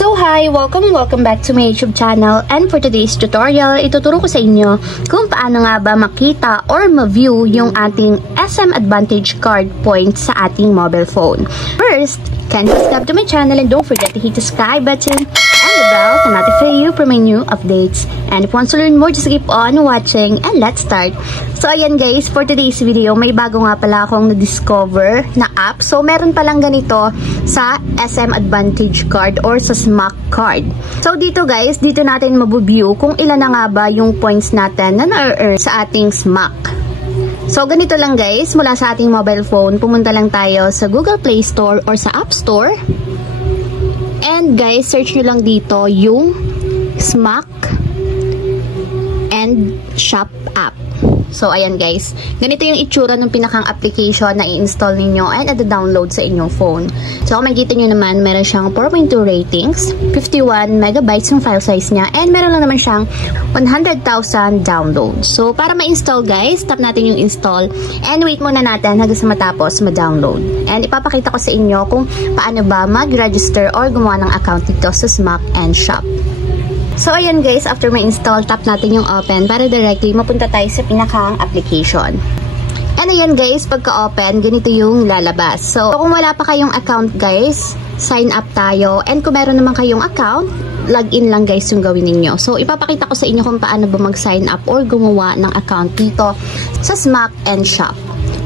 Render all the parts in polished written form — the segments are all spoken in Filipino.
So hi! Welcome back to my YouTube channel, and for today's tutorial, ituturo ko sa inyo kung paano nga ba makita or ma-view yung ating SM Advantage card points sa ating mobile phone. First, can you subscribe to my channel and don't forget to hit the subscribe button and the bell to notify you for my new updates. And if you want to learn more, just keep on watching and let's start. So ayan guys, for today's video, may bago nga pala akong na-discover na app. So meron palang ganito sa SM Advantage card or sa SMAC card. So dito guys, dito natin mabu-view kung ilan na nga ba yung points natin na na-earn sa ating SMAC. So ganito lang guys, mula sa ating mobile phone, pumunta lang tayo sa Google Play Store or sa App Store. And guys, search nyo lang dito yung SMAC and Shop app. So, ayan guys. Ganito yung itsura ng pinakang application na i-install ninyo and i-download sa inyong phone. So, kung makikita nyo naman, meron siyang 4.2 ratings, 51 megabytes yung file size niya, and meron lang naman siyang 100,000 downloads. So, para ma-install guys, tap natin yung install and wait muna natin hanggang sa matapos ma-download. And ipapakita ko sa inyo kung paano ba mag-register or gumawa ng account dito sa SMAC and Shop. So, ayan guys, after ma-install, tap natin yung open para directly mapunta tayo sa pinakang application. And ayan guys, pagka-open, ganito yung lalabas. So, kung wala pa kayong account guys, sign up tayo. And kung meron naman kayong account, login lang guys yung gawin ninyo. So, ipapakita ko sa inyo kung paano ba mag-sign up or gumawa ng account dito sa SMAC and Shop.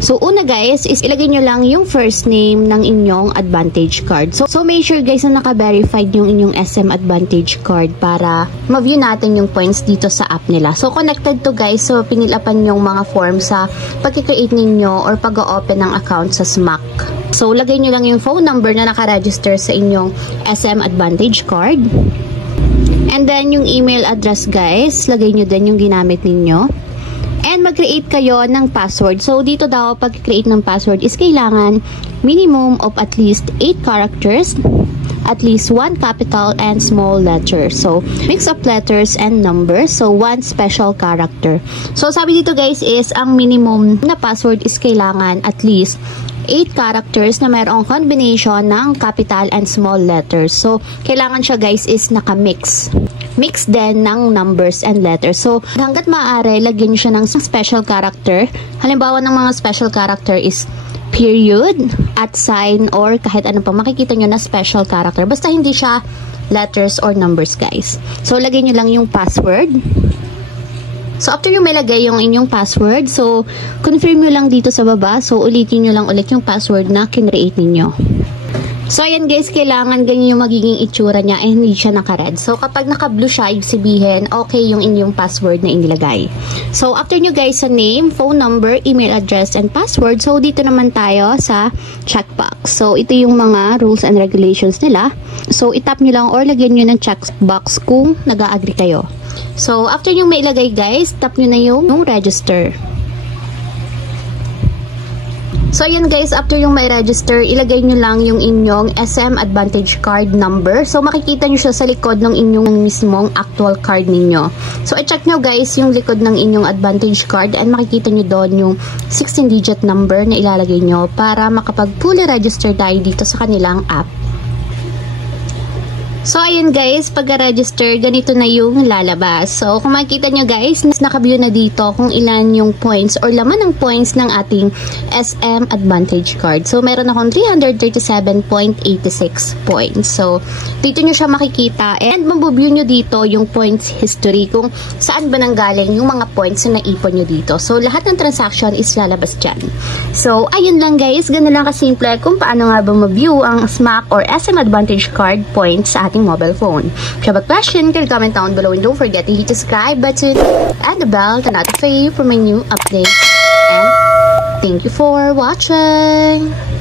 So, una guys, is ilagay nyo lang yung first name ng inyong Advantage card. So make sure guys na naka-verified yung inyong SM Advantage card para ma-view natin yung points dito sa app nila. So, connected to guys. So, pinilapan yung mga form sa pag-create ninyo or pag-open ng account sa SMAC. So, lagay nyo lang yung phone number na naka-register sa inyong SM Advantage card. And then, yung email address guys, lagay nyo din yung ginamit ninyo. And mag-create kayo ng password. So, dito daw, pag-create ng password is kailangan minimum of at least 8 characters, at least 1 capital and small letter. So, mix of letters and numbers. So, 1 special character. So, sabi dito guys is, ang minimum na password is kailangan at least 8 characters na mayroong combination ng capital and small letters. So, kailangan siya guys is naka-mix. Mix din ng numbers and letters. So, hanggat maaari, lagyan nyo siya ng special character. Halimbawa ng mga special character is period, at sign, or kahit ano pa makikita nyo na special character. Basta hindi siya letters or numbers guys. So, lagyan nyo lang yung password. So, after nyo may lagay yung inyong password, so, confirm nyo lang dito sa baba. So, ulitin nyo lang ulit yung password na kinreate ninyo. So, ayan guys, kailangan ganyan yung magiging itsura niya eh hindi siya naka-red. So, kapag naka-blue siya, ibig sabihin, okay yung inyong password na inilagay. So, after nyo guys sa name, phone number, email address, and password, so dito naman tayo sa checkbox. So, ito yung mga rules and regulations nila. So, itap nyo lang or lagyan nyo ng checkbox kung nag-a-agree kayo. So, after nyo may ilagay guys, tap nyo na yung register. So, ayan guys, after yung may register, ilagay nyo lang yung inyong SM Advantage card number. So, makikita nyo siya sa likod ng inyong mismong actual card ninyo. So, i-check nyo guys yung likod ng inyong Advantage card and makikita nyo doon yung 16-digit number na ilalagay nyo para makapag-fully register tayo dito sa kanilang app. So, ayan guys, pagka-register, ganito na yung lalabas. So, kung makikita nyo guys, naka-view na dito kung ilan yung points or laman ng points ng ating SM Advantage card. So, meron akong 337.86 points. So, dito nyo siya makikita and mabubuo nyo dito yung points history kung saan ba nanggaling yung mga points na naipon nyo dito. So, lahat ng transaction is lalabas dyan. So, ayun lang guys, ganun lang kasimple kung paano nga ba ma-view ang SMAC or SM Advantage card points sa ating mobile phone. If you have a question, can comment down below and don't forget to hit the subscribe button and the bell to notify you for my new updates. And thank you for watching!